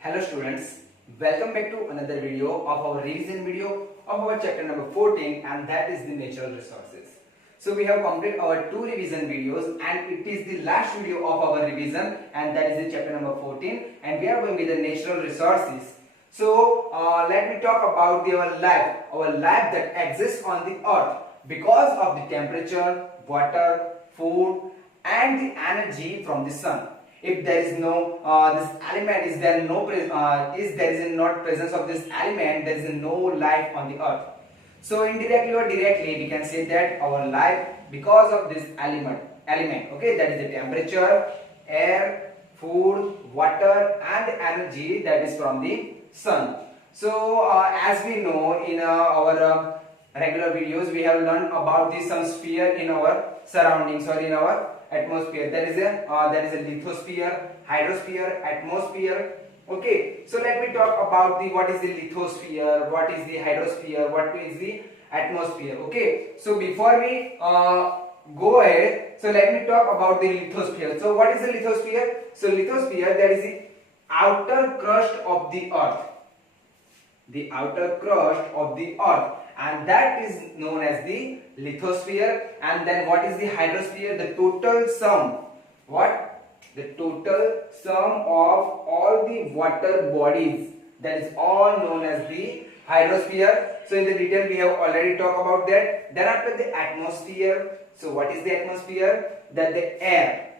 Hello students, welcome back to another video of our revision video of our chapter number 14, and that is the natural resources. So we have completed our two revision videos and it is the last video of our revision, and that is the chapter number 14, and we are going with the natural resources. So let me talk about our life that exists on the earth because of the temperature, water, food and the energy from the sun. If there is no this element, is there is not presence of this element, there is no life on the earth. So indirectly or directly we can say that our life because of this element, okay, that is the temperature, air, food, water and the energy that is from the sun. So as we know in our regular videos, we have learned about the sun sphere in our surroundings or in our atmosphere. There is a lithosphere, hydrosphere, atmosphere. Okay, so let me talk about the what is the lithosphere, what is the hydrosphere, what is the atmosphere. Okay, so before we go ahead, so let me talk about the lithosphere. So what is the lithosphere? So lithosphere, that is the outer crust of the earth, the outer crust of the earth, and that is known as the lithosphere. And then what is the hydrosphere? The total sum, the total sum of all the water bodies, that is all known as the hydrosphere. So in the detail we have already talked about that. Then after the atmosphere, so what is the atmosphere? That the air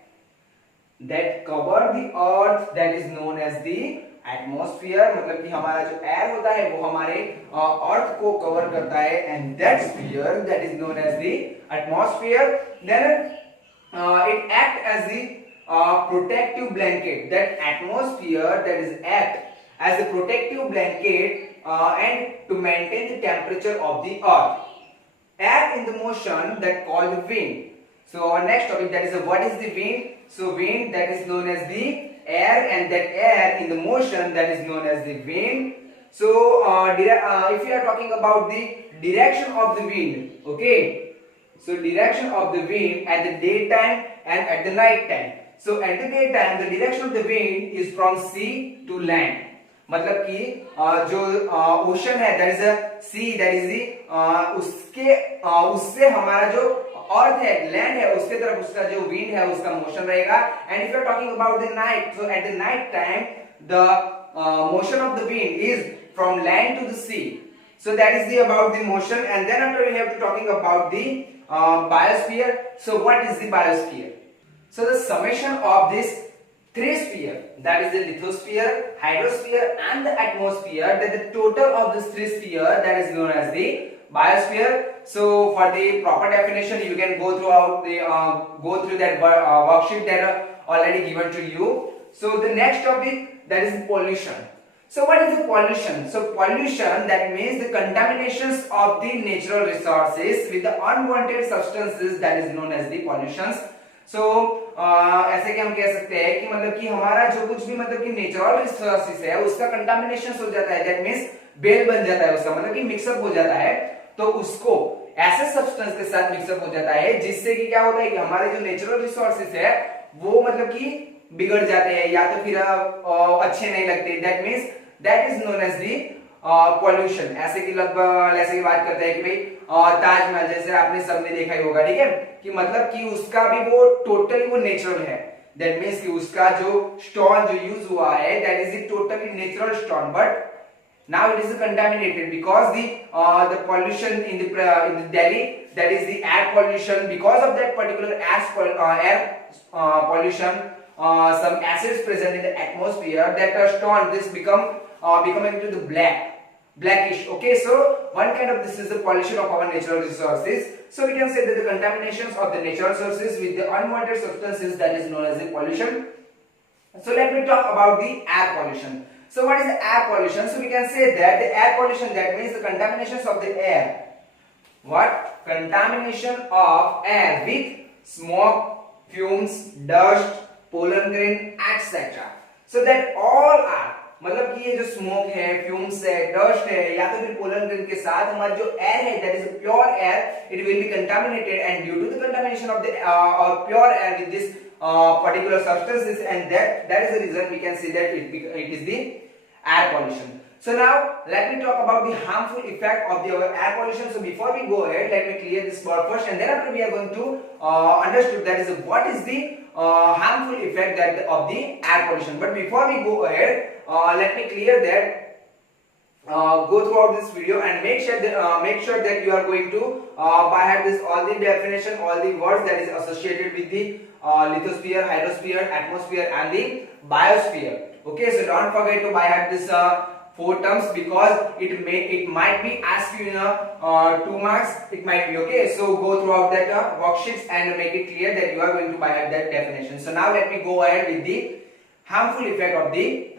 that cover the earth, that is known as the atmosphere. मतलब कि हमारा जो एयर होता है वो हमारे अर्थ को cover करता है, and that sphere that is known as the atmosphere. Then it act as the protective blanket. That atmosphere that is act as the protective blanket and to maintain the temperature of the earth. Air in the motion that called wind. So our next topic, that is what is the wind? So wind, that is known as the air, and that air in the motion, that is known as the wind. So if we are talking about the direction of the wind, okay, so direction of the wind at the daytime and at the night time. So at the daytime the direction of the wind is from sea to land. मतलब कि जो ocean है, that is a sea, that is the उससे हमारा जो अर्थ है, लैंड है, उसके तरफ उसका जो विंड है उसका मोशन रहेगा. And if you are talking about the night, so at the night time the motion of the wind is from land to the sea. So that is the about the motion. And then after we have to talking about the biosphere. So what is the biosphere? So the summation of this three sphere, that is the lithosphere, hydrosphere and the atmosphere, that the total of this three sphere, that is known as the biosphere. So for the proper definition you can go through that worksheet that already given to you. So the next topic, that is pollution. So what is the pollution? So pollution, that means the contaminations of the natural resources with the unwanted substances, that is known as the pollutions. So ऐसे कि हम कह सकते हैं कि मतलब कि हमारा जो कुछ भी मतलब कि नेचुरल रिसोर्सेस है उसका कंटामिनेशन हो जाता है, दैट मींस बेल बन जाता है उसका, मतलब कि मिक्सअप हो जाता है, तो उसको ऐसे सब्सटेंस के साथ मिक्सअप हो जाता है जिससे कि क्या होता है कि हमारे जो नेचुरल रिसोर्सेस है वो मतलब कि बिगड़ जाते हैं या तो फिर अच्छे नहीं लगते. That means that is known as the pollution. ऐसे कि लगभग ऐसे की बात करते हैं कि भाई ताजमहल जैसे आपने सबने देखा ही होगा, ठीक है, कि मतलब कि उसका भी वो टोटली वो नेचुरल है. दैट मींस कि उसका जो स्टोन जो यूज हुआ है, that is the totally natural stone, but now it is contaminated because the pollution in the Delhi, that is the air pollution. Because of that particular air pollution, some acids present in the atmosphere that are stored, this becoming into the blackish. Okay, so one kind of this is the pollution of our natural resources. So we can say that the contaminations of the natural sources with the unwanted substances, that is known as the pollution. So let me talk about the air pollution. So what is the air pollution? So we can say that the air pollution, that means the contaminations of the air. What? Contamination of air with smoke, fumes, dust, pollen grain, etc. So that all are, मतलब कि ये जो स्मोक है, फ्यूम्स है, डस्ट है या तो फिर पोलन ग्रेन के साथ हमारा जो एयर है, that is pure air, it will be contaminated, and due to the contamination of the pure air with this particular substances, and that is the reason we can say that it is the air pollution. So now let me talk about the harmful effect of the air pollution. So before we go ahead, let me clear this word first, and thereafter we are going to understand that is what is the harmful effect that of the air pollution. But before we go ahead, let me clear that. Go throughout this video and make sure that you are going to by heart this all the definition, all the words that is associated with the lithosphere, hydrosphere, atmosphere and the biosphere. Okay, so don't forget to by heart this 4 terms, because it might be asked you in 2 marks. It might be, okay. So go throughout that worksheets and make it clear that you are going to by heart that definition. So now let me go ahead with the harmful effect of the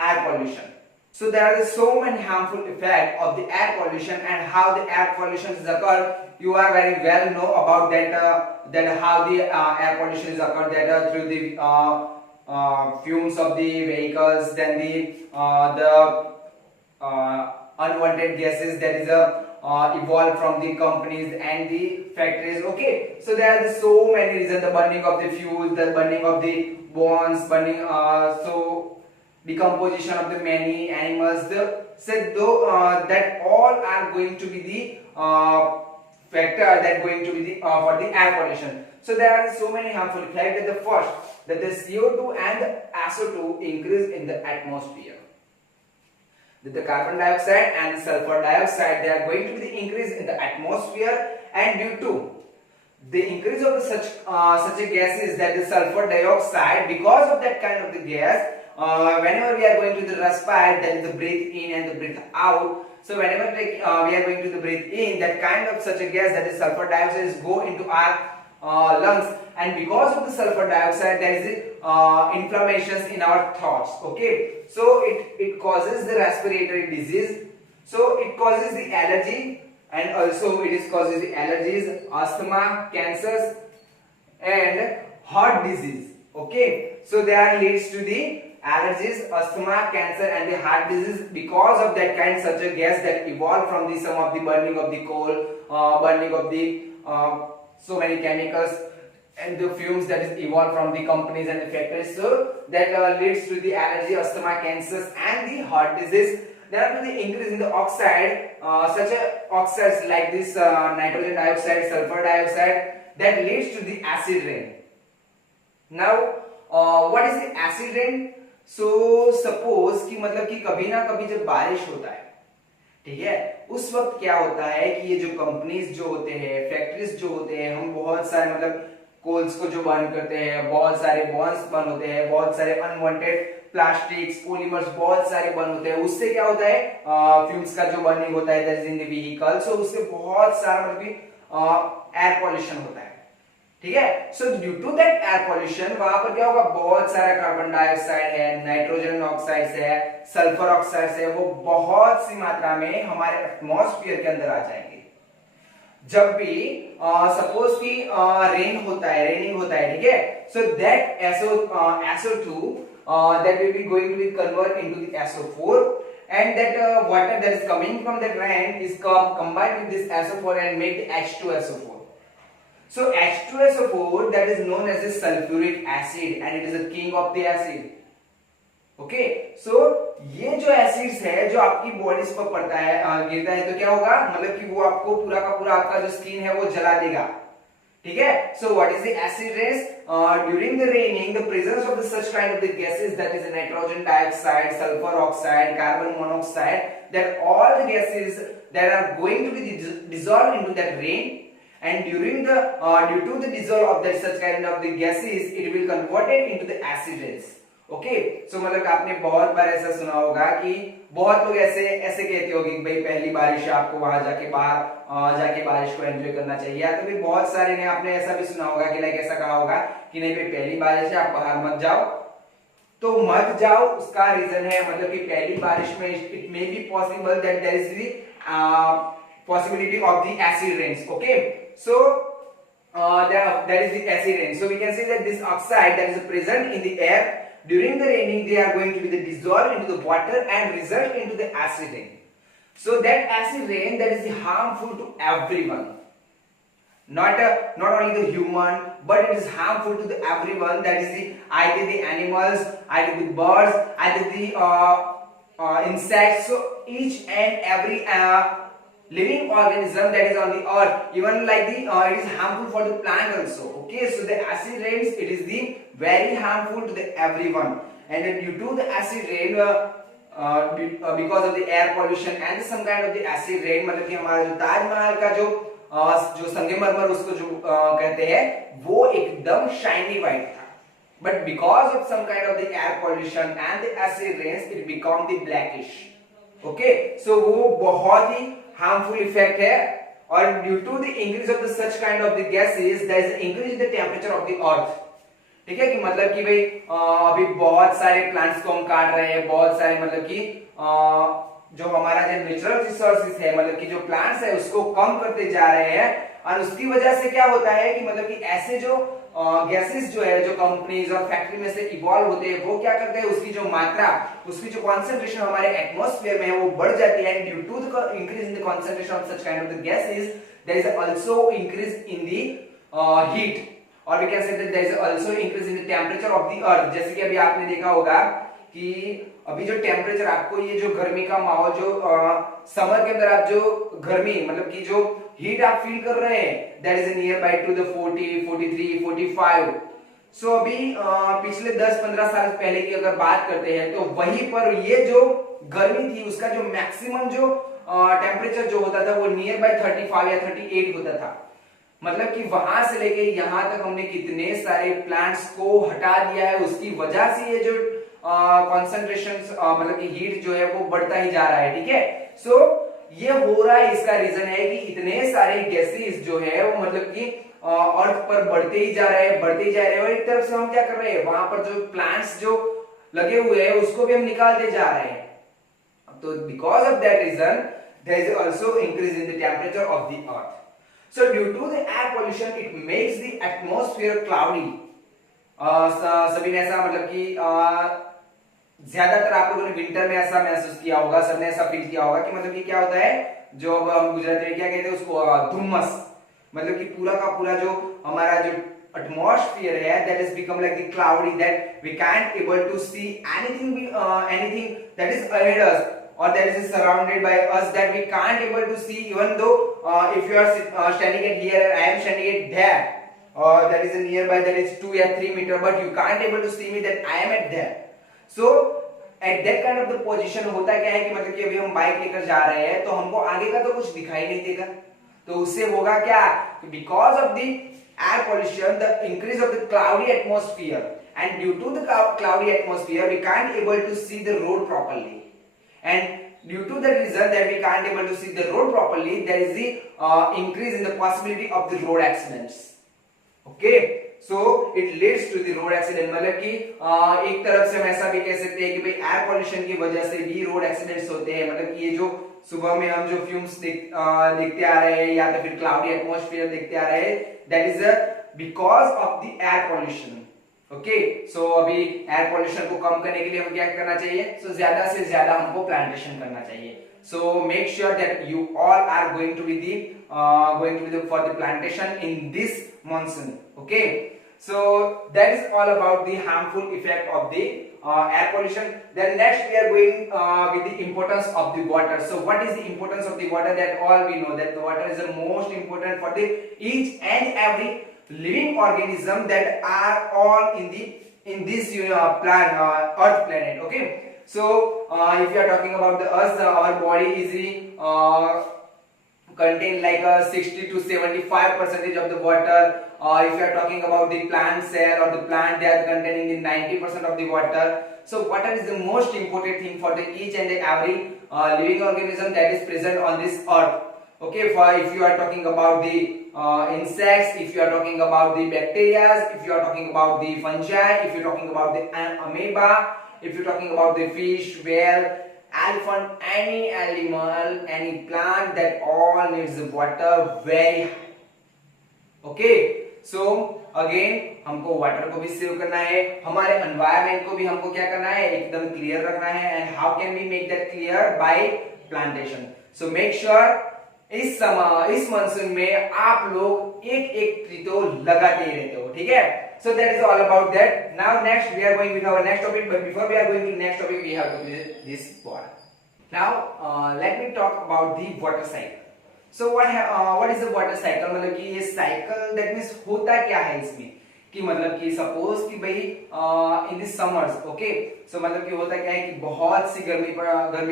air pollution. So there are so many harmful effects of the air pollution, and how the air pollution is occurred. You are very well know about that that how the air pollution is occurred, that through the fumes of the vehicles, then the unwanted gases that is evolved from the companies and the factories. Okay, so there are so many reasons: the burning of the fuels, the burning of the bonds, burning decomposition of the many animals, that all are going to be the factor that going to be the for the air pollution. So there are so many harmful effects. The first, that the CO2 and the SO2 increase in the atmosphere. That the carbon dioxide and the sulfur dioxide, they are going to be the increase in the atmosphere, and due to the increase of such a gases, that the sulfur dioxide, because of that kind of the gas, whenever we are going to the respire, that is the breathe in and the breathe out. So whenever we are going to the breathe in, that kind of such a gas, that is sulfur dioxide, is go into our lungs, and because of the sulfur dioxide, there is inflammations in our throats. Okay, so it causes the respiratory disease. So it causes the allergy, and also it is causes the allergies, asthma, cancers and heart disease. Okay, so that leads to the allergies, asthma, cancer and the heart disease, because of that kind such a gas that evolved from the some of the burning of the coal, burning of the so many chemicals and the fumes that is evolved from the companies and the factories. So that leads to the allergy, asthma, cancers and the heart disease. There are the increase in the oxide, such a oxides like this nitrogen dioxide, sulfur dioxide, that leads to the acid rain. Now what is the acid rain? So suppose कि मतलब कि कभी ना कभी जब बारिश होता है, ठीक है, उस वक्त क्या होता है कि ये जो कंपनीज जो होते हैं, फैक्ट्रीज जो होते हैं, हम बहुत सारे मतलब कोल्स को जो बर्न करते हैं, बहुत सारे बॉन्ड्स बर्न होते हैं, बहुत सारे अनवांटेड प्लास्टिक्स, पॉलीमर्स बहुत सारे बर्न होते हैं. उससे क्या होता है, फ्यूम्स का जो बर्निंग होता है that is in the vehicle. So उससे बहुत सारा मतलब एयर पॉल्यूशन होता है, ठीक है. So due to that air pollution वहां पर क्या होगा, बहुत सारा कार्बन डाइऑक्साइड है, नाइट्रोजन ऑक्साइड्स है, सल्फर ऑक्साइड्स है, वो बहुत सी मात्रा में हमारे एटमॉस्फेयर के अंदर आ जाएंगे. जब भी सपोज कि रेनिंग होता है, ठीक है, so that SO2 that will be going to be convert into the SO4, and that water that is coming from that rain is combined with this SO4 and make the H2SO4. So H2SO4, that is known as the sulfuric acid, and it is the king of the acid. Okay, so ये जो एसिड्स है जो आपकी बॉडीज पर पड़ता है, गिरता है, तो क्या होगा, मतलब कि वो आपको पूरा का पूरा आपका जो स्किन है वो जला देगा, ठीक है. So what is the acid rains? During the raining, the presence of the such kind of the gases, that is the nitrogen dioxide, sulfur oxide, carbon monoxide, that all the gases that are going to be dissolved into that rain, and during the due to the dissolve of that such kind of the gases, it will converted into the acid rains. Okay, so मतलब आपने बहुत बार ऐसा सुना होगा कि बहुत लोग ऐसे कहते होंगे कि भाई पहली बारिश है, आपको वहां जाके बाहर जाके बारिश को एंजॉय करना चाहिए. या तो फिर बहुत सारे ने आपने ऐसा भी सुना होगा कि लाइक ऐसा कहा होगा कि नहीं भाई पहली बारिश है, आप बाहर मत जाओ. तो मत जाओ, उसका रीजन है मतलब कि पहली बारिश में it may be possible that there is the possibility of the acid rains. Okay, so that is the acid rain. So we can say that this oxide that is present in the air during the raining, they are going to be dissolved into the water and result into the acid rain. So that acid rain, that is harmful to everyone, not only the human, but it is harmful to the everyone. That is either the animals, either the birds, either the insects. So each and every living organism that is on the earth, even like the it is harmful for the plant also. Okay, so the acid rains, it is the very harmful to the everyone, and then due to the acid rain because of the air pollution and some kind of the acid rain, मतलब कि हमारा जो ताजमहल का जो संगमरमर उसको जो कहते हैं वो एकदम शाइनी व्हाइट था, but because of some kind of the air pollution and the acid rains it become the blackish. Okay, so वो बहुत ही harmful effect है, और due to the increase of the such kind of the gases there is an increase in the temperature of the earth. ठीक है, कि मतलब कि भाई अभी बहुत सारे प्लांट्स को हम काट रहे हैं, बहुत सारे मतलब कि जो हमारा जो नेचुरल रिसोर्सेज है, मतलब कि जो प्लांट्स है उसको कम करते जा रहे हैं, और उसकी वजह से क्या होता है कि मतलब कि ऐसे जो गैसेस जो है जो कंपनीज और फैक्ट्री में से इवॉल्व होते हैं वो क्या करते हैं, उसकी जो मात्रा, उसकी जो कॉन्सेंट्रेशन हमारे एटमॉस्फेयर में है वो बढ़ जाती है, due to the increase in the concentration of such kind of the gases there is also increase in the heat, और we can say that there is also increase in the temperature of the earth. जैसे कि अभी आपने देखा होगा कि अभी जो टेम्परेचर आपको ये जो गर्मी का माहौल जो समर के अंदर आप जो गर्मी मतलब कि जो हीट आप फील कर रहे हैं that is near by two the 40, 43, 45. सो अभी पिछले 10-15 साल पहले की अगर बात करते हैं तो वहीं पर ये जो गर्मी थी उसका जो मैक्सिमम जो टेम्परेचर जो होता था वो नियर बाय 35 या 38 होता था. मतलब कि वहां से लेके यहां तक हमने कितने सारे प्लांट्स को हटा दिया है, उसकी वजह से ये जो कॉन्सेंट्रेशन मतलब कि हीट जो है वो बढ़ता ही जा रहा है. ठीक है, सो ये हो रहा है, इसका रीजन है कि इतने सारे गैसेस जो है वो मतलब कि अर्थ पर बढ़ते ही जा रहे हैं, बढ़ते ही जा रहे हैं, और एक तरफ से हम क्या कर रहे हैं, वहां पर जो प्लांट्स जो लगे हुए हैं उसको भी हम निकालते जा रहे हैं. तो because of that reason there is also increase in the temperature of the earth. So due to the air pollution, it makes the atmosphere cloudy. सभी ने ऐसा मतलब कि ज्यादातर आप लोगों ने विंटर में ऐसा महसूस किया होगा, सबने ऐसा फील किया होगा कि मतलब कि क्या होता है, जो हम गुजराती में क्या कहते हैं उसको धुम्मस, मतलब कि पूरा का पूरा जो हमारा जो atmosphere है that is become like the cloudy, that we can't able to see anything that is ahead us or that is surrounded by us, that we can't able to see, even though if you are standing at here and I am standing at there, that is nearby, that is 2 or 3 meter, but you can't able to see me that I am at there. So at that kind of the position होता क्या है कि मतलब कि अभी हम बाइक लेकर जा रहे हैं तो हमको आगे का तो कुछ दिखाई नहीं देगा, तो उससे होगा क्या, because of the air pollution, the increase of the cloudy atmosphere, and due to the cloudy atmosphere we can't able to see the road properly, and due to the reason that we can't able to see the road properly, there is the increase in the possibility of the road accidents. Okay, so it leads to the road accident. मतलब कि एक तरफ से हम ऐसा भी कह सकते हैं कि भाई एयर पोल्यूशन की वजह से भी रोड एक्सीडेंट्स होते हैं. मतलब कि ये जो सुबह में हम जो फ्यूम्स देखते आ रहे हैं या तो फिर क्लाउडी एटमॉस्फेयर देखते आ रहे हैं, that is because of the air pollution. Okay, so अभी एयर पोल्यूशन को कम करने के लिए हमें क्या करना चाहिए, सो ज्यादा से ज्यादा हमको प्लांटेशन करना चाहिए. So make sure that you all are going to be for the plantation in this monsoon. Okay, so that is all about the harmful effect of the air pollution. Then next we are going with the importance of the water. So what is the importance of the water? That all we know that the water is the most important for the each and every living organism that are all in this earth planet. Okay, so if you are talking about the earth, our body is contain like a 60 to 75% of the water. If you are talking about the plant cell or the plant, they are containing the 90% of the water. So water is the most important thing for the each and every living organism that is present on this earth. Okay, for if you are talking about the insects, if you are talking about the bacteria, if you are talking about the fungi, if you are talking about the amoeba, if you are talking about the fish, whale, elephant, any animal, any plant, that all needs water very high. Okay, so again हमको वाटर को भी सेव करना है, हमारे एनवायरनमेंट को भी हमको क्या करना है, एकदम क्लियर रखना है. And how can we make that clear, by plantation. So make sure इस मानसून में आप लोग एक ट्री तो लगाते ही रहते हो. ठीक है, So that is all about that. Now next we are going with our next topic, but before we are going to next topic we have to visit this board. Now let me talk about the water cycle. So what is the water cycle? मतलब कि ये cycle that means होता क्या है इसमें, कि मतलब कि सपोज कि भाई in this summers, okay, so मतलब कि होता क्या है कि बहुत सी गर्मी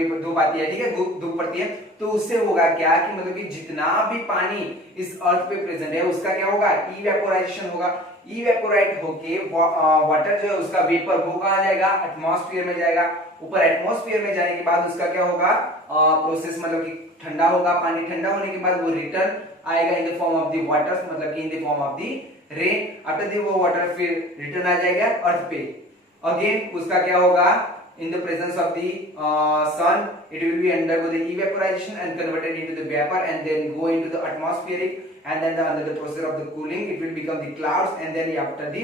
पर धूप आती है, ठीक है, धूप पड़ती है, तो उससे होगा क्या कि मतलब कि जितना भी पानी इस अर्थ पे प्रेजेंट है उसका क्या होगा, इवेपोराइजेशन होगा। इवेपोराइट होके वाटर जो है उसका वेपर वो कहाँ जाएगा, एटमॉस्फेयर में जाएगा। ऊपर एटमॉस्फेयर में जाने के बाद उसका क्या होगा, प्रोसेस मतलब कि ठंडा होगा। पानी ठंडा होने के बाद वो रिटर्न आएगा in the form of the water, मतलब कि in the form of the rain. After the वो वाटर फिर रिटर्न आ जाएगा अर्थ पे। अगेन उसका क्या होगा, in the presence of the sun it will be undergo the evaporation and converted into the vapor and then go into the atmospheric, and then under the process of the cooling it will become the clouds and then after the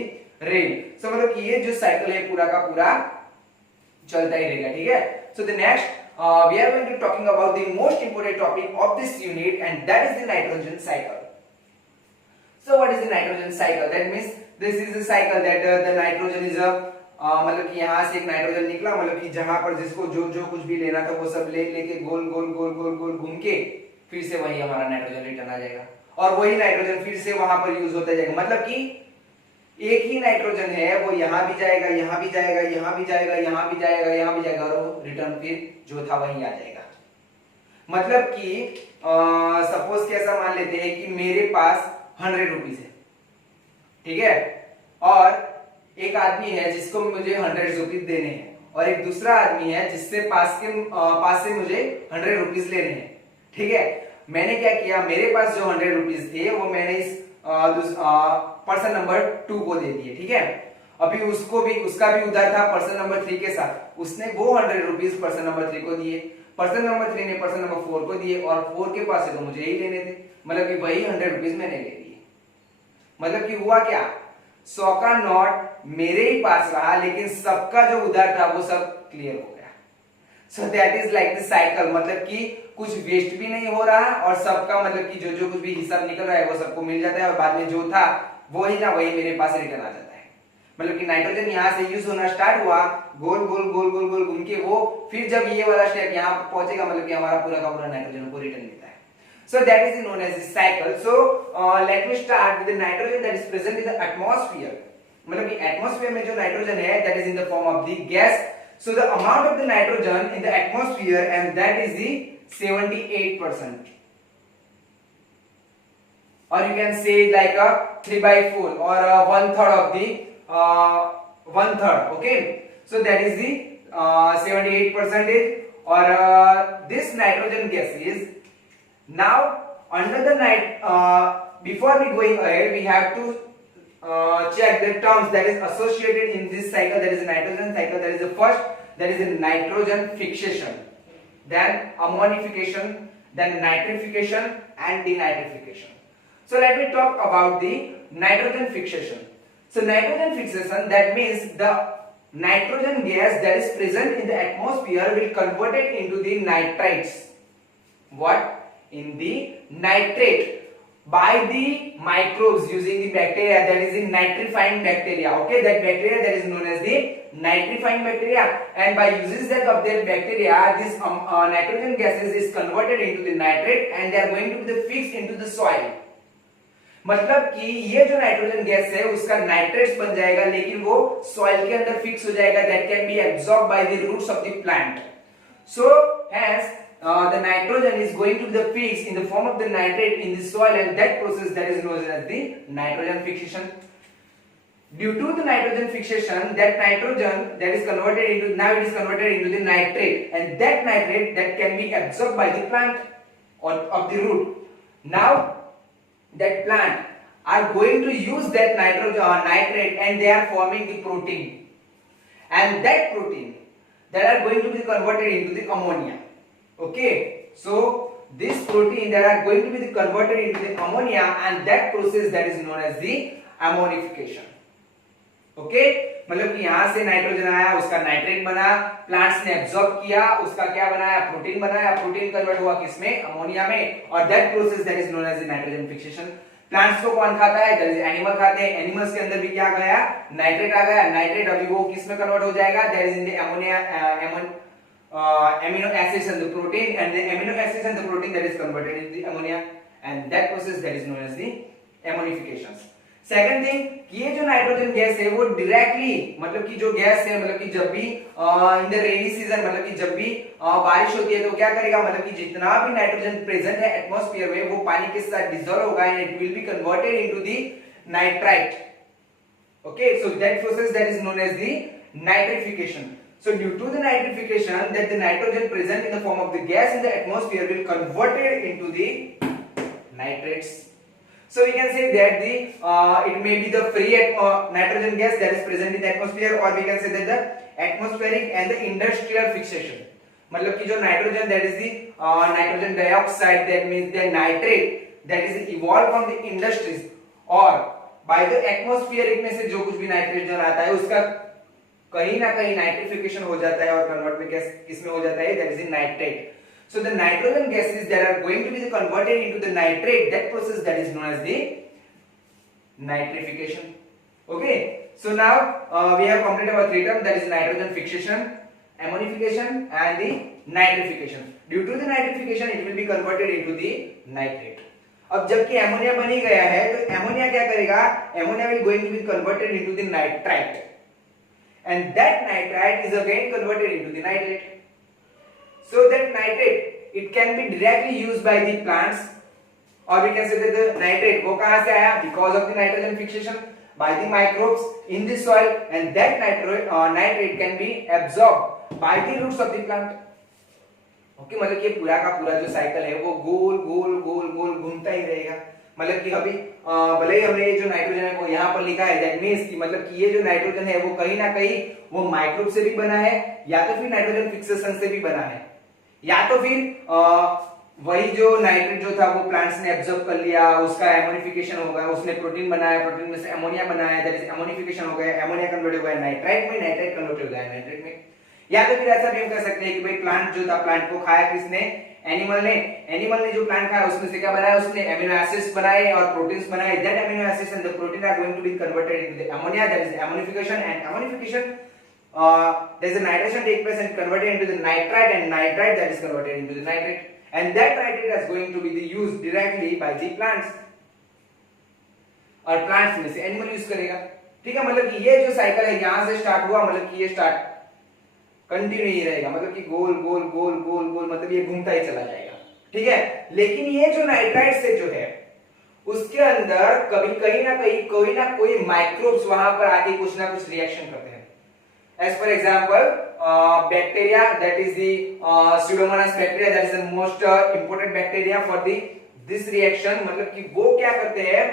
rain. So मतलब ये जो साइकिल है पूरा का पूरा चलता ही रहेगा, ठीक है। So the next we are going to talking about the most important topic of this unit, and that is the nitrogen cycle. So what is the nitrogen cycle? That means this is the cycle that the nitrogen is a मतलब कि यहाँ से एक नाइट्रोजन निकला, मतलब कि जहां पर जिसको जो जो कुछ भी लेना था वो सब लेके गोल गोल गोल गोल गोल घूम के फिर से वही हमारा नाइट्रोजन रिटर्न आ जाएगा, और वही नाइट्रोजन फिर से वहां पर यूज होता जाएगा। मतलब कि एक ही नाइट्रोजन है, वो यहाँ भी जाएगा, यहाँ भी जाएगा, यहाँ भी जाएगा, यहाँ भी जाएगा, यहाँ भी जाएगा, और वो रिटर्न फिर जो था वही आ जाएगा। मतलब कि सपोज कि ऐसा मान लेते हैं कि मेरे पास 100 रुपीज है, ठीक है, और एक आदमी है जिसको मुझे 100 रुपीज देने हैं, और एक दूसरा आदमी है जिससे पास से मुझे 100 रुपीज लेने हैं, ठीक है। मैंने क्या किया, मेरे पास जो 100 रुपीज थे वो मैंने इस पर्सन नंबर 2 को दे दिए, ठीक है। अभी उसका भी उधार था पर्सन नंबर 3 के साथ, उसने वो 100 रुपीज पर्सन नंबर 3 को दिए, पर्सन नंबर 3 ने पर्सन नंबर 4 को दिए, और 4 के पास से तो मुझे ही लेने थे, मतलब कि वही 100 रुपीज मैंने ले लिए। मतलब कि हुआ क्या, 100 का नोट मेरे ही पास रहा, लेकिन सबका जो उधार था वो सब क्लियर हो गया। So that is like the cycle, मतलब कि कुछ वेस्ट भी नहीं हो रहा, और सबका मतलब कि जो जो कुछ भी हिसाब निकल रहा है वो सबको मिल जाता है, और बाद में जो था वो ही ना वही मेरे पास रिटर्न आ जाता है। मतलब कि नाइट्रोजन यहाँ से यूज होना स्टार्ट हुआ, गोल गोल गोल गोल गोल घूम के वो फिर जब ये वाला स्टेप यहाँ पहुंचेगा, मतलब कि हमारा पूरा का पूरा नाइट्रोजन को रिटर्न मिलता है। So that is known as the cycle. So let me start with the nitrogen that is present in the atmosphere. मतलब कि एटमॉस्फेयर में जो नाइट्रोजन है that is in the form of the gas. So the amount of the nitrogen in the atmosphere, and that is the 78%. Or you can say like a 3/4 or 1/3 of the 1/3. Okay. So that is the 78%. Or this nitrogen gas is now under the before we going ahead we have to check the terms that is associated in this cycle, that is a nitrogen cycle. That is the first, that is a nitrogen fixation, then ammonification, then nitrification and denitrification. So let me talk about the nitrogen fixation. So nitrogen fixation, that means the nitrogen gas that is present in the atmosphere will convert it into the nitrites. What? In the nitrate by the microbes using the bacteria, that is the nitrifying bacteria. Okay, that bacteria that is known as the nitrifying bacteria, and by uses that of that bacteria this nitrogen gases is converted into the nitrate, and they are going to be fixed into the soil. मतलब कि ये जो nitrogen gas है उसका नाइट्रेट्स बन जाएगा, लेकिन वो सॉइल के अंदर फिक्स हो जाएगा, that can be absorbed by the roots of the plant. So hence the nitrogen is going to be fixed in the form of the nitrate in the soil, and that process that is known as the nitrogen fixation. Due to the nitrogen fixation, that nitrogen that is converted into, now it is converted into the nitrate, and that nitrate that can be absorbed by the plant or of the root. Now that plant are going to use that nitrate, and they are forming the protein, and that protein that are going to be converted into the ammonia. Okay, so this protein that are going to be converted into the ammonia, and that process that is known as the ammonification. Okay, मतलब कि यहाँ से नाइट्रोजन आया, उसका नाइट्रेट बना, प्लांट्स ने एब्जॉर्ब किया, उसका क्या बनाया, प्रोटीन बनाया, प्रोटीन कन्वर्ट हुआ किसमें, अमोनिया में, और that process that is known as the nitrogen fixation. Plants को कौन खाता है? दैट इज एनिमल खाते हैं। एनिमल्स के अंदर भी क्या गया? नाइट्रेट आ गया। नाइट्रेट अभी वो किस में कन्वर्ट हो जाएगा? That is in the ammonia amino acids and the protein, and the amino acids and the protein that is converted into the ammonia, and that process that is known as the ammonifications. Second thing, ये जो nitrogen gas है वो डायरेक्टली मतलब कि जो गैस है मतलब कि जब भी इन द रेनी सीजन मतलब कि जब भी बारिश होती है तो क्या करेगा, मतलब कि जितना भी नाइट्रोजन प्रेजेंट है एटमॉस्फेयर में वो पानी के साथ डिसॉल्व होगा and it will be converted into the nitrite. Okay, so that process that is known as the nitrification. So due to the nitrification, that the nitrogen present in the form of the gas in the atmosphere will converted into the nitrates. So we can say that the it may be the free nitrogen gas that is present in the atmosphere, or we can say that the atmospheric and the industrial fixation. मतलब कि जो nitrogen that is the nitrogen dioxide, that means the nitrate that is evolved from the industries, और by the atmospheric में से जो कुछ भी नाइट्रोजन आता है उसका कहीं ना कहीं नाइट्रिफिकेशन हो जाता है और कन्वर्ट में गैस किसमें हो जाता है? That is in nitrate. So the nitrogen gases that are going to be converted into the nitrate, that process that is known as the nitrification. Okay, so now we have completed our three term, that is nitrogen fixation, ammonification and the nitrification. Due to the nitrification it will be converted into the nitrate. अब जबकि एमोनिया बन ही गया है तो ammonia क्या करेगा? Ammonia will going to be converted into the nitrite, and that nitrite is again converted into the nitrate. So that nitrate it can be directly used by the plants, or we can say that the nitrate वो कहाँ से आया? Because of the nitrogen fixation by the microbes in the soil, and that nitrate can be absorbed by the roots of the plant. Okay, मतलब ये पूरा का पूरा जो साइकिल है वो गोल गोल गोल गोल घूमता ही रहेगा. मतलब कि अभी भले ही हमने ये जो नाइट्रोजन है वो यहाँ पर लिखा है, दैट मींस कि मतलब कि ये जो नाइट्रोजन है वो कहीं ना कहीं वो माइक्रोब से भी बना है, या तो फिर नाइट्रोजन फिक्सेशन से भी बना है, या तो फिर वही जो नाइट्रेट जो था वो प्लांट्स ने एब्जॉर्ब कर लिया, उसका एमोनिफिकेशन हो गया, उसने प्रोटीन बनाया, प्रोटीन में से अमोनिया बनाया, दैट इज एमोनिफिकेशन हो गया, अमोनिया कन्वर्ट हो गया नाइट्राइट में, नाइट्राइट कन्वर्ट हो गया नाइट्रेट में. या तो फिर ऐसा भी हम कह सकते हैं कि भाई प्लांट जो था, प्लांट को खाया किसने? एनिमल ने जो प्लांट खाया उसमें से क्या बनाया? उसने अमीनो एसिड्स बनाए और प्रोटीन्स बनाए. That amino acids and the protein are going to be converted into the ammonia, that is ammonification. And ammonification there is a nitration take place and converted into the nitrite, and nitrite that is converted into the nitrate, and that nitrate is going to be the used directly by the plants, और प्लांट्स में से animal use करेगा. ठीक है, मतलब कि ये जो साइकिल है यहां से स्टार्ट हुआ, मतलब कि ये स्टार्ट कंटिन्यू ही रहेगा, मतलब कि गोल गोल गोल गोल गोल मतलब ये घूमता ही चला जाएगा. ठीक है, लेकिन ये जो नाइट्राइट से जो है उसके अंदर कभी कहीं ना कहीं कोई ना कोई माइक्रोब्स वहां पर आके कुछ ना कुछ रिएक्शन करते हैं. As for example bacteria, that is the Pseudomonas bacteria, that is the most important bacteria for this reaction. मतलब कि वो क्या करते हैं,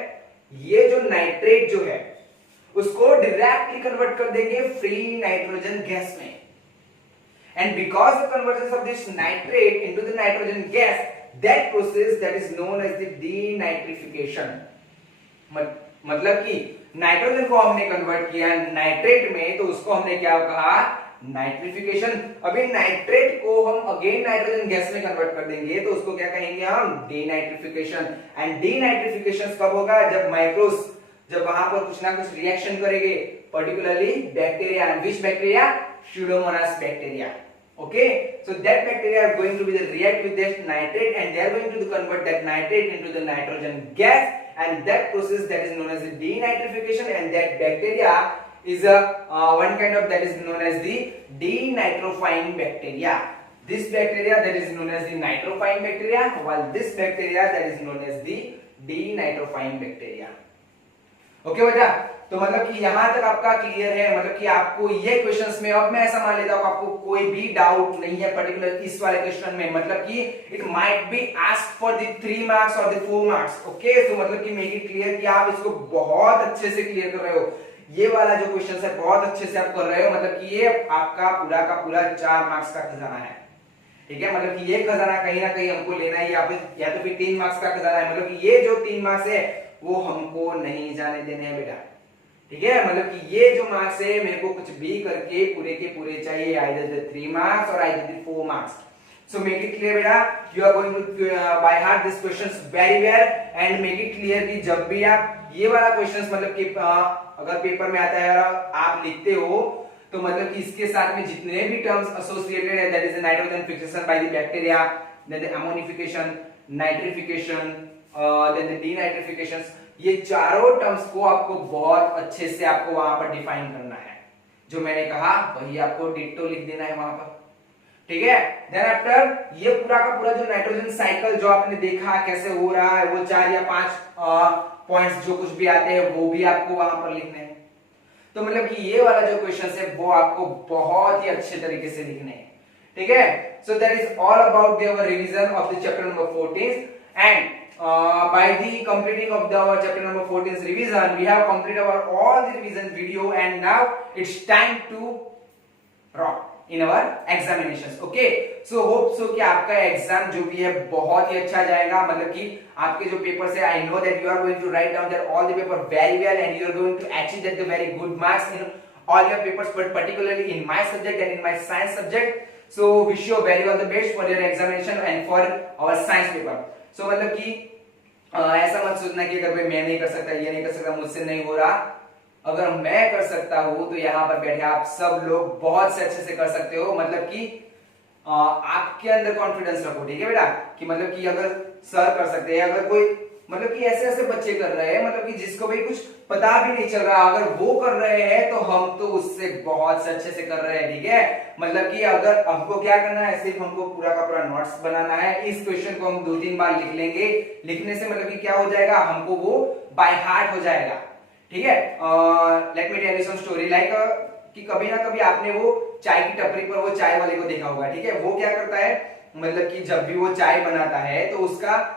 ये जो नाइट्रेट जो है उसको डायरेक्टली कन्वर्ट कर देंगे फ्री नाइट्रोजन गैस में. And because the conversion of this nitrate into the nitrogen gas, that process that is known as the denitrification. मतलब कि नाइट्रोजन को हमने कन्वर्ट किया नाइट्रेट में, तो उसको हमने क्या कहा? नाइट्रिफिकेशन. अभी नाइट्रेट को हम अगेन नाइट्रोजन गैस में कन्वर्ट कर देंगे तो उसको क्या कहेंगे हम? डीनाइट्रिफिकेशन. एंड डीनाइट्रिफिकेशन कब होगा? जब माइक्रोब्स जब वहां पर कुछ ना कुछ रिएक्शन करेंगे, particularly bacteria. And which bacteria? Pseudomonas bacteria. Okay, so that bacteria are going to be the react with that nitrate, and they are going to convert that nitrate into the nitrogen gas, and that process that is known as the denitrification, and that bacteria is a one kind of that is known as the denitrifying bacteria. This bacteria that is known as the nitrifying bacteria, while this bacteria that is known as the denitrifying bacteria. Okay बेटा, तो मतलब कि यहां तक आपका क्लियर है, मतलब कि आपको ये क्वेश्चंस में, अब मैं ऐसा मान लेता हूं आपको कोई भी डाउट नहीं है पर्टिकुलर इस वाले क्वेश्चन में, मतलब कि it might be asked for the 3 मार्क्स और द 4 मार्क्स. ओके, तो मतलब कि मेक इट क्लियर कि आप इसको बहुत अच्छे से क्लियर कर रहे हो. ये वाला जो क्वेश्चन है बहुत अच्छे से आप कर रहे हो, मतलब कि ये आपका पूरा का पूरा 4 मार्क्स का खजाना है. ठीक है, मतलब कि ये खजाना कहीं ना कहीं हमको लेना है, या तो फिर 3 मार्क्स का खजाना है. मतलब कि ये जो 3 मार्क्स है वो हमको नहीं जाने देने हैं बेटा. ठीक है, मतलब कि ये जो मार्क्स है मेरे को कुछ भी करके पूरे के पूरे चाहिए, आइदर द 3 मार्क्स और either the 4 marks. So make it clear बेटा, you are going to by heart these questions very well and make it clear कि जब भी आप ये वाला questions मतलब कि अगर पेपर में आता है और आप लिखते हो तो मतलब कि इसके साथ में जितने भी टर्म्स एसोसिएटेड है, that is nitrogen fixation by the bacteria, then the ammonification, nitrification, then the denitrification, ये चारों टर्म्स को आपको बहुत अच्छे से आपको वहां पर डिफाइन करना है। जो मैंने कहा वही आपको डिट्टो लिख देना है वहां पर, ठीक है। देन आफ्टर ये पूरा का पूरा जो नाइट्रोजन साइकिल जो आपने देखा कैसे हो रहा है, वो 4 या 5 पॉइंट्स जो कुछ भी आते हैं वो भी आपको वहां पर लिखने हैं। तो मतलब कि ये वाला जो क्वेश्चन है वो आपको बहुत ही अच्छे तरीके से लिखने हैं, ठीक है। So that is all about the revision of the chapter number 14 and by the completing of the chapter number 14's revision, we have completed our all the revision video and now it's time to rock in our examinations. Okay, so hope so कि आपका एग्जाम जो भी है बहुत ही अच्छा जाएगा। मतलब कि आपके जो पेपर है, I know that you are going to write down that all the paper very well and you are going to achieve that the very good marks in all your papers, but particularly in my subject and in my science subject. So wish you very all the best for your examination and for our science paper. So मतलब कि ऐसा मत सोचना कि अगर भाई मैं नहीं कर सकता, ये नहीं कर सकता, मुझसे नहीं हो रहा। अगर मैं कर सकता हूं तो यहाँ पर बैठे आप सब लोग बहुत से अच्छे से कर सकते हो। मतलब कि आपके अंदर कॉन्फिडेंस रखो, ठीक है बेटा, कि मतलब कि अगर सर कर सकते हैं, अगर कोई मतलब कि ऐसे ऐसे बच्चे कर रहे हैं मतलब कि जिसको भाई कुछ पता भी नहीं चल रहा, अगर वो कर रहे हैं तो हम तो उससे बहुत से अच्छे से कर रहे हैं, ठीक है। मतलब कि अगर हमको क्या करना है, सिर्फ हमको पूरा का पूरा नोट्स बनाना है। इस क्वेश्चन को हम 2-3 बार लिख लेंगे, लिखने से मतलब कि क्या हो जाएगा, हमको वो बाय हार्ट हो जाएगा, ठीक है। Let me tell you some story like कि कभी ना कभी आपने वो चाय की टपरी पर वो चाय वाले को देखा होगा, ठीक है। वो क्या करता है, मतलब कि जब भी वो चाय बनाता है तो उसका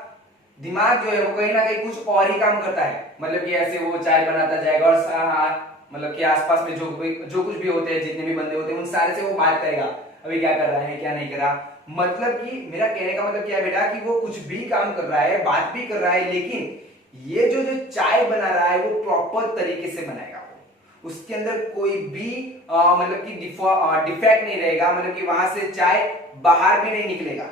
दिमाग जो है वो कहीं ना कहीं कुछ और ही काम करता है। मतलब कि ऐसे वो चाय बनाता जाएगा और मतलब कि आसपास में जो कुछ भी होते हैं, जितने भी बंदे होते हैं, उन सारे से वो बात करेगा, अभी क्या कर रहा है, क्या नहीं कर रहा। मतलब कि मेरा कहने का मतलब क्या है बेटा, कि वो कुछ भी काम कर रहा है, बात भी कर रहा है, लेकिन ये जो चाय बना रहा है वो प्रॉपर तरीके से बनाएगा। उसके अंदर कोई भी मतलब कि डिफेक्ट नहीं रहेगा, मतलब कि वहां से चाय बाहर भी नहीं निकलेगा।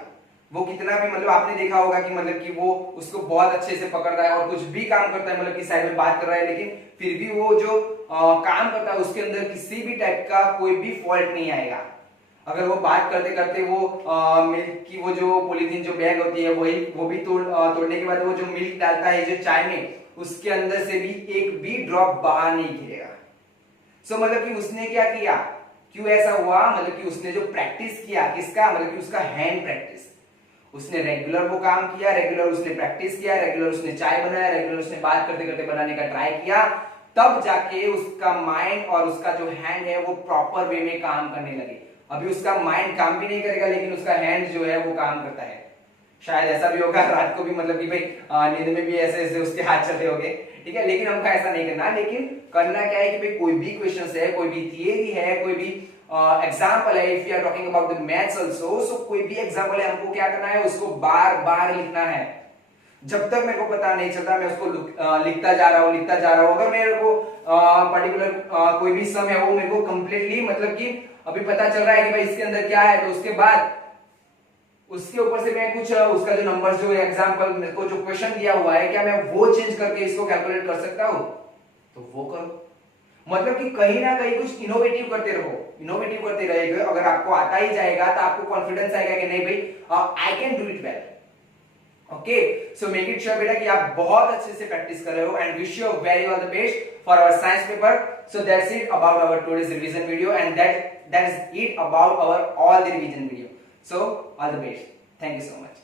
वो कितना भी मतलब आपने देखा होगा कि मतलब कि वो उसको बहुत अच्छे से पकड़ रहा है और कुछ भी काम करता है, मतलब कि साइड में बात कर रहा है, लेकिन फिर भी वो जो काम करता है उसके अंदर किसी भी टाइप का कोई भी फॉल्ट नहीं आएगा। अगर वो बात करते करते वो मिल्क की वो जो पॉलीथीन जो बैग होती है वो भी तोड़ने के बाद वो जो मिल्क डालता है जो चाय में, उसके अंदर से भी एक भी ड्रॉप बाहर नहीं गिरेगा। सो मतलब कि उसने क्या किया, क्यों ऐसा हुआ, मतलब कि उसने जो प्रैक्टिस किया, किसका, मतलब कि उसका हैंड प्रैक्टिस, उसने रेगुलर वो काम किया, रेगुलर उसने प्रैक्टिस किया, रेगुलर उसने चाय बनाया, रेगुलर उसने बात करते करते बनाने का ट्राई किया, तब जाके उसका माइंड और उसका जो हैंड है वो प्रॉपर वे में काम करने लगे। अभी उसका माइंड काम भी नहीं करेगा, लेकिन उसका हैंड जो है वो काम करता है। शायद ऐसा भी होगा रात को भी, मतलब कि भाई नींद में भी ऐसे ऐसे उसके हाथ चल रहे होंगे, ठीक है। लेकिन हमको ऐसा नहीं करना, लेकिन करना क्या है कि भाई कोई भी क्वेश्चन है, कोई भी थियरी है, कोई भी एग्जाम्पल है, if you are talking about the maths also, so कोई भी एग्जाम्पल है, हमको क्या करना है, उसको बार बार लिखना है। जब तक मेरे को पता नहीं चलता मैं उसको लिखता जा रहा हूं। अगर मेरे को पर्टिकुलर कोई भी सम है वो मेरे को कंप्लीटली मतलब कि अभी पता चल रहा है कि भाई इसके अंदर क्या है, तो उसके बाद उसके ऊपर से मैं कुछ उसका जो नंबर जो एग्जाम्पल मेरे को जो क्वेश्चन दिया हुआ है, क्या मैं वो चेंज करके इसको कैलकुलेट कर सकता हूं, तो वो करो। मतलब कि कहीं ना कहीं कुछ इनोवेटिव करते रहेगा। अगर आपको आता ही जाएगा तो आपको कॉन्फिडेंस आएगा कि नहीं भाई I can do it well. Okay, so make it sure बेटा कि आप बहुत अच्छे से प्रैक्टिस कर रहे हो and wish you very all the best for our science paper. So that's it about our today's revision video and that is it about our all the revision video. So all the best, thank you so much.